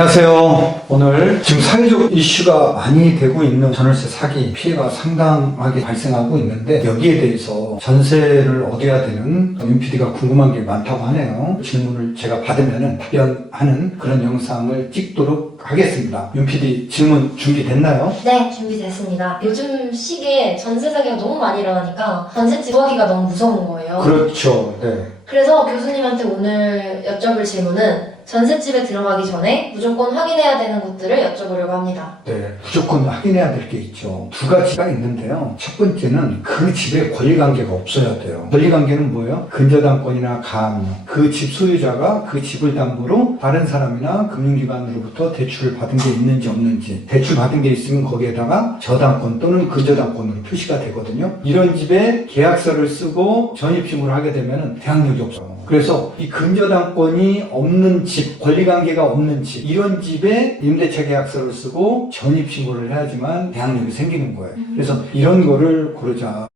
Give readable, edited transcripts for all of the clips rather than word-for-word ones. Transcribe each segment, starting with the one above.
안녕하세요. 오늘 지금 사회적 이슈가 많이 되고 있는 전월세 사기 피해가 상당하게 발생하고 있는데 여기에 대해서 전세를 얻어야 되는 윤 PD가 궁금한 게 많다고 하네요. 질문을 제가 받으면 답변하는 그런 영상을 찍도록 하겠습니다. 윤 PD 질문 준비됐나요? 네, 준비됐습니다. 요즘 시기에 전세 사기가 너무 많이 일어나니까 전셋집 구하기가 너무 무서운 거예요. 그렇죠. 네. 그래서 교수님한테 오늘 여쭤볼 질문은 전셋집에 들어가기 전에 무조건 확인해야 되는 것들을 여쭤보려고 합니다. 네, 무조건 확인해야 될 게 있죠. 두 가지가 있는데요. 첫 번째는 그 집에 권리관계가 없어야 돼요. 권리관계는 뭐예요? 근저당권이나 가압류. 그 집 소유자가 그 집을 담보로 다른 사람이나 금융기관으로부터 대출을 받은 게 있는지 없는지, 대출 받은 게 있으면 거기에다가 저당권 또는 근저당권으로 표시가 되거든요. 이런 집에 계약서를 쓰고 전입신고를 하게 되면 대항력이 없어요. 그래서 이 근저당권이 없는 집, 권리관계가 없는 집, 이런 집에 임대차 계약서를 쓰고 전입신고를 해야지만 대항력이 생기는 거예요. 그래서 이런 거를 고르자.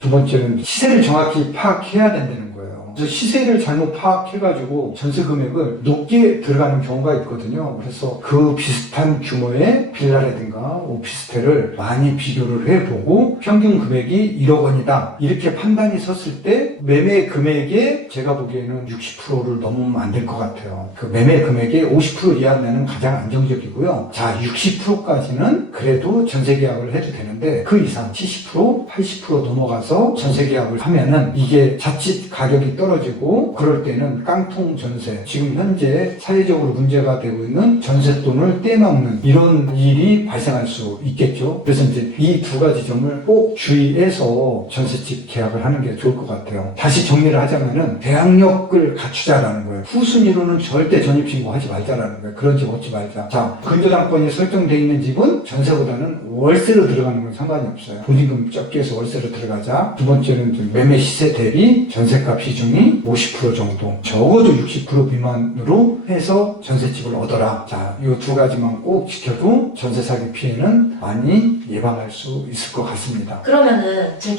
두 번째는 시세를 정확히 파악해야 된다는 거예요. 그래서 시세를 잘못 파악해가지고 전세 금액을 높게 들어가는 경우가 있거든요. 그래서 그 비슷한 규모의 빌라라든가 오피스텔을 많이 비교를 해보고 평균 금액이 1억 원이다. 이렇게 판단이 섰을 때 매매 금액에 제가 보기에는 60%를 넘으면 안 될 것 같아요. 그 매매 금액의 50% 이하면 가장 안정적이고요. 자, 60%까지는 그래도 전세 계약을 해도 되는데 그 이상 70%, 80% 넘어가서 전세 계약을 하면은 이게 자칫 가격이 떨어지고 그럴 때는 깡통 전세, 지금 현재 사회적으로 문제가 되고 있는 전세돈을 떼먹는 이런 일이 발생할 수 있겠죠. 그래서 이제 이 두 가지 점을 꼭 주의해서 전세집 계약을 하는 게 좋을 것 같아요. 다시 정리를 하자면은 대항력을 갖추자라는 거예요. 후순위로는 절대 전입신고하지 말자라는 거예요. 그런 집 얻지 말자. 자, 근저당권이 설정되어 있는 집은 전세보다는 월세로 들어가는 건 상관이 없어요. 보증금 적게 해서 월세로 들어가자. 두 번째는 매매 시세 대비 전세가 비중이 50% 정도, 적어도 60% 미만으로 해서 전세집을 얻어라. 자, 이 두 가지만 꼭 지켜도 전세 사기 피해는 많이 예방할 수 있을 것 같습니다. 그러면은 지금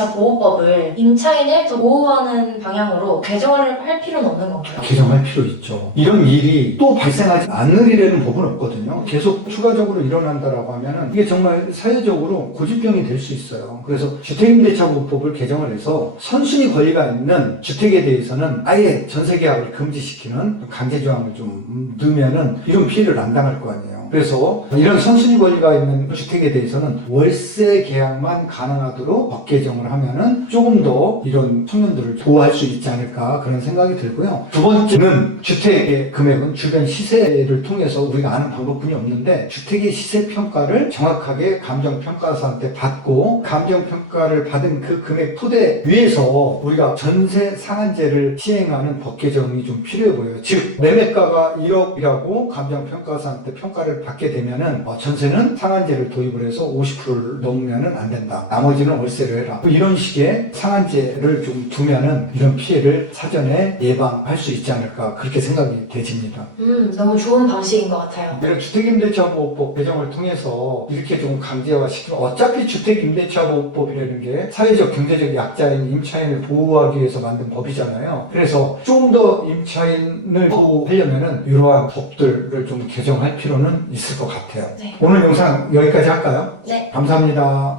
주택임대차보호법을 임차인을 더 보호하는 방향으로 개정을 할 필요는 없는 건가요? 개정할 필요 있죠. 이런 일이 또 발생하지 않으리라는 법은 없거든요. 계속 추가적으로 일어난다라고 하면은 이게 정말 사회적으로 고질병이 될 수 있어요. 그래서 주택임대차보호법을 개정을 해서 선순위 권리가 있는 주택에 대해서는 아예 전세계약을 금지시키는 강제조항을 좀 넣으면은 이런 피해를 안 당할 거 아니에요. 그래서 이런 선순위 권리가 있는 주택에 대해서는 월세 계약만 가능하도록 법 개정을 하면은 조금 더 이런 청년들을 보호할 수 있지 않을까 그런 생각이 들고요. 두 번째는 주택의 금액은 주변 시세를 통해서 우리가 아는 방법뿐이 없는데 주택의 시세 평가를 정확하게 감정평가사한테 받고 감정평가를 받은 그 금액 토대 위에서 우리가 전세 상한제를 시행하는 법 개정이 좀 필요해 보여요. 즉 매매가가 1억이라고 감정평가사한테 평가를 받게 되면은 전세는 상한제를 도입을 해서 50%를 넘으면은 안 된다. 나머지는 월세를 해라. 이런 식의 상한제를 좀 두면은 이런 피해를 사전에 예방할 수 있지 않을까 그렇게 생각이 되집니다. 너무 좋은 방식인 것 같아요. 이런 주택임대차보호법 개정을 통해서 이렇게 좀 강제화시키면 어차피 주택임대차보호법이라는 게 사회적 경제적 약자인 임차인을 보호하기 위해서 만든 법이잖아요. 그래서 좀 더 임차인을 보호하려면은 이러한 법들을 좀 개정할 필요는 있을 것 같아요. 네. 오늘 영상 여기까지 할까요? 네. 감사합니다.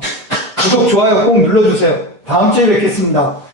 구독, 좋아요 꼭 눌러주세요. 다음 주에 뵙겠습니다.